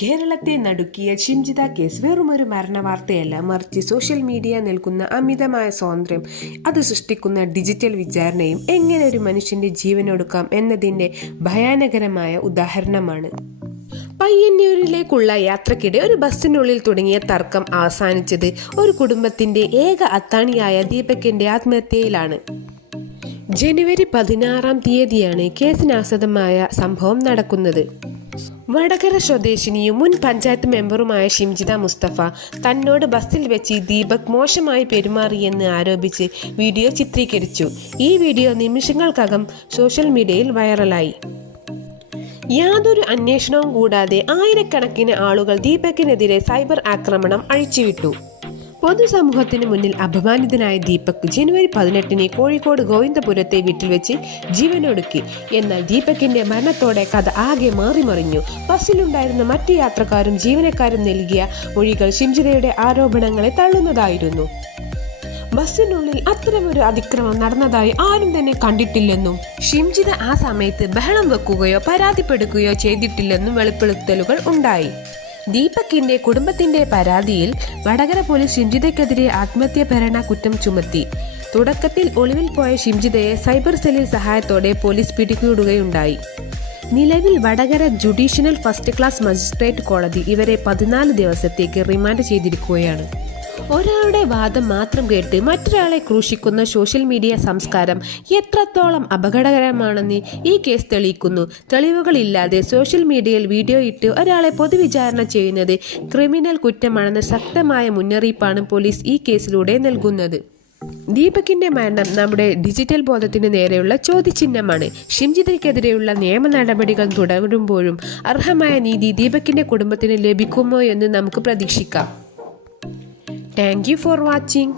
കേരളത്തെ നടുക്കിയ ഷിംജിത കേസ് വെറുമൊരു മരണവാർത്തയല്ല, മറിച്ച് സോഷ്യൽ മീഡിയ നൽകുന്ന അമിതമായ സ്വാതന്ത്ര്യം, അത് സൃഷ്ടിക്കുന്ന ഡിജിറ്റൽ വിചാരണയും എങ്ങനെ ഒരു മനുഷ്യന്റെ ജീവനൊടുക്കാം എന്നതിന്റെ ഭയാനകരമായ ഉദാഹരണമാണ്. പയ്യന്നൂരിലേക്കുള്ള യാത്രക്കിടെ ഒരു ബസ്സിനുള്ളിൽ തുടങ്ങിയ തർക്കം അവസാനിച്ചത് ഒരു കുടുംബത്തിന്റെ ഏക അത്താണിയായ ദീപകിന്റെ ആത്മഹത്യയിലാണ്. ജനുവരി 16 കേസിനാസ്പദമായ സംഭവം നടക്കുന്നത്. വടകര സ്വദേശിനിയും മുൻ പഞ്ചായത്ത് മെമ്പറുമായ ഷിംജിത മുസ്തഫ തന്നോട് ബസ്സിൽ വെച്ച് ദീപക് മോശമായി പെരുമാറിയെന്ന് ആരോപിച്ച് വീഡിയോ ചിത്രീകരിച്ചു. ഈ വീഡിയോ നിമിഷങ്ങൾക്കകം സോഷ്യൽ മീഡിയയിൽ വൈറലായി. യാതൊരു അന്വേഷണവും കൂടാതെ ആയിരക്കണക്കിന് ആളുകൾ ദീപകിനെതിരെ സൈബർ ആക്രമണം അഴിച്ചുവിട്ടു. പൊതുസമൂഹത്തിന് മുന്നിൽ അപമാനിതനായ ദീപക് ജനുവരി 18 കോഴിക്കോട് ഗോവിന്ദപുരത്തെ വീട്ടിൽ വെച്ച് ജീവനൊടുക്കി. എന്നാൽ ദീപകിന്റെ മരണത്തോടെ കഥ ആകെ മാറിമറിഞ്ഞു. ബസ്സിലുണ്ടായിരുന്ന മറ്റ് യാത്രക്കാരും ജീവനക്കാരും നൽകിയ മൊഴികൾ ഷിംജിതയുടെ ആരോപണങ്ങളെ തള്ളുന്നതായിരുന്നു. ബസ്സിനുള്ളിൽ അത്തരമൊരു അതിക്രമം നടന്നതായി ആരും തന്നെ കണ്ടിട്ടില്ലെന്നും ഷിംജിത ആ സമയത്ത് ബഹളം വെക്കുകയോ പരാതിപ്പെടുകയോ ചെയ്തിട്ടില്ലെന്നും വെളിപ്പെടുത്തലുകൾ ഉണ്ടായി. ദീപകിന്റെ കുടുംബത്തിന്റെ പരാതിയിൽ വടകര പോലീസ് ഷിംജിതയ്ക്കെതിരെ ആത്മഹത്യാപരണ കുറ്റം ചുമത്തി. തുടക്കത്തിൽ ഒളിവിൽ പോയ ഷിംജിതയെ സൈബർ സെല്ലിൽ സഹായത്തോടെ പോലീസ് പിടികൂടുകയുണ്ടായി. നിലവിൽ Vadakara judicial first class magistrate കോടതി ഇവരെ 14 ദിവസത്തേക്ക് റിമാൻഡ് ചെയ്തിരിക്കുകയാണ്. ഒരാളുടെ വാദം മാത്രം കേട്ട് മറ്റൊരാളെ ക്രൂശിക്കുന്ന സോഷ്യൽ മീഡിയ സംസ്കാരം എത്രത്തോളം അപകടകരമാണെന്ന് ഈ കേസ് തെളിയിക്കുന്നു. തെളിവുകളില്ലാതെ സോഷ്യൽ മീഡിയയിൽ വീഡിയോ ഇട്ട് ഒരാളെ പൊതുവിചാരണ ചെയ്യുന്നത് ക്രിമിനൽ കുറ്റമാണെന്ന ശക്തമായ മുന്നറിയിപ്പാണ് പോലീസ് ഈ കേസിലൂടെ നൽകുന്നത്. ദീപകിന്റെ മരണം നമ്മുടെ ഡിജിറ്റൽ ബോധത്തിന് നേരെയുള്ള ചോദ്യചിഹ്നമാണ്. ഷിംജിതയ്ക്കെതിരെയുള്ള നിയമ നടപടികൾ തുടരുമ്പോഴും അർഹമായ നീതി ദീപകിന്റെ കുടുംബത്തിന് ലഭിക്കുമോ എന്ന് നമുക്ക് പ്രതീക്ഷിക്കാം. Thank you for watching.